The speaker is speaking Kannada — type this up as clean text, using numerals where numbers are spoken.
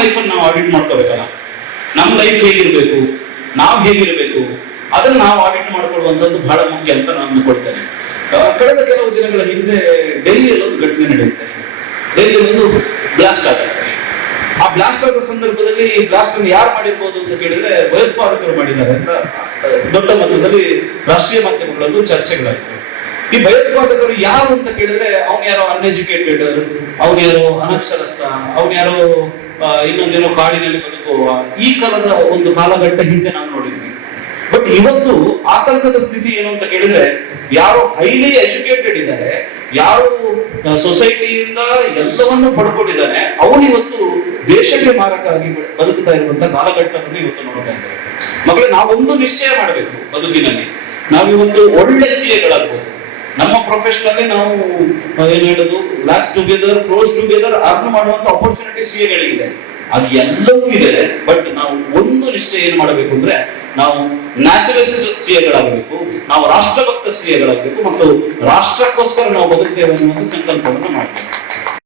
ಲೈಫನ್ನು ನಾವು ಆಡಿಟ್ ಮಾಡ್ಕೋಬೇಕಲ್ಲ. ನಮ್ಮ ಲೈಫ್ ಹೇಗಿರ್ಬೇಕು, ನಾವು ಹೇಗಿರ್ಬೇಕು, ಅದನ್ನ ನಾವು ಆಡಿಟ್ ಮಾಡ್ಕೊಳ್ಳುವಂಥದ್ದು ಬಹಳ ಮುಖ್ಯ ಅಂತ ನಾನು ಅಂದ್ಕೊಳ್ತೇನೆ. ಕಳೆದ ಕೆಲವು ದಿನಗಳ ಹಿಂದೆ ಡೆಲ್ಲಿಯಲ್ಲಿ ಒಂದು ಘಟನೆ ನಡೆಯುತ್ತೆ. ಡೆಲ್ಲಿಯಲ್ಲಿ ಒಂದು ಬ್ಲಾಸ್ಟ್ ಆಗುತ್ತೆ. ಆ ಬ್ಲಾಸ್ಟ್ ಆದ ಸಂದರ್ಭದಲ್ಲಿ ಈ ಬ್ಲಾಸ್ಟ್ ಅನ್ನು ಯಾರು ಮಾಡಿರ್ಬೋದು ಅಂತ ಕೇಳಿದ್ರೆ ಭಯೋತ್ಪಾದಕರು ಮಾಡಿದ್ದಾರೆ ಅಂತ ದೊಡ್ಡ ಮಟ್ಟದಲ್ಲಿ ರಾಷ್ಟ್ರೀಯ ಮಾಧ್ಯಮಗಳಲ್ಲೂ ಚರ್ಚೆಗಳಾಯಿತು. ಈ ಭಯೋತ್ಪಾದಕರು ಯಾರು ಅಂತ ಕೇಳಿದ್ರೆ ಅವ್ನು ಯಾರೋ ಅನ್ಎಜುಕೇಟೆಡ್, ಅವ್ನು ಯಾರೋ ಅನಕ್ಷರಸ್ಥ, ಅವ್ನು ಯಾರೋ ಇನ್ನೊಂದೇನೋ ಕಾಡಿನಲ್ಲಿ ಬದುಕುವ ಈ ಕಾಲದ ಒಂದು ಕಾಲಘಟ್ಟ ಹಿಂದೆ ನಾವು ನೋಡಿದ್ವಿ. ಬಟ್ ಇವತ್ತು ಆತಂಕದ ಸ್ಥಿತಿ ಏನು ಅಂತ ಕೇಳಿದ್ರೆ ಯಾರು ಹೈಲಿ ಎಜುಕೇಟೆಡ್ ಇದ್ದಾರೆ, ಯಾರು ಸೊಸೈಟಿಯಿಂದ ಎಲ್ಲವನ್ನೂ ಪಡ್ಕೊಂಡಿದ್ದಾನೆ, ಅವನಿವತ್ತು ದೇಶಕ್ಕೆ ಮಾರಕವಾಗಿ ಬದುಕುತ್ತಾ ಇರುವಂತಹ ಕಾಲಘಟ್ಟವನ್ನು ಇವತ್ತು ನೋಡ್ತಾ ಇದ್ದೇವೆ. ಮಕ್ಕಳೇ, ನಾವೊಂದು ನಿಶ್ಚಯ ಮಾಡಬೇಕು ಬದುಕಿನಲ್ಲಿ. ನಾವಿವತ್ತು ಒಳ್ಳೆ ಸಿಎಗಳಾಗ್ಬೋದು. ನಮ್ಮ ಪ್ರೊಫೆಷನ್ ಅಲ್ಲಿ ನಾವು ಏನ್ ಹೇಳುದು, lakhs together, crores together earn ಮಾಡುವಂತ ಅಪರ್ಚುನಿಟಿ ಸಿಎಗಳಿಗಿದೆ. ಅದು ಎಲ್ಲವೂ ಇದೆ. ಬಟ್ ನಾವು ಒಂದು ನಿಶ್ಚಯ ಏನ್ ಮಾಡಬೇಕು ಅಂದ್ರೆ, ನಾವು ನ್ಯಾಷನಲಿಸ್ಟ್ ಸಿಎಗಳಾಗಬೇಕು, ನಾವು ರಾಷ್ಟ್ರಭಕ್ತ ಸಿಎಗಳಾಗಬೇಕು ಮತ್ತು ರಾಷ್ಟ್ರಕ್ಕೋಸ್ಕರ ನಾವು ಬದುಕ್ತೇವೆ ಅನ್ನುವಂಥ ಸಂಕಲ್ಪವನ್ನು ಮಾಡಬೇಕು.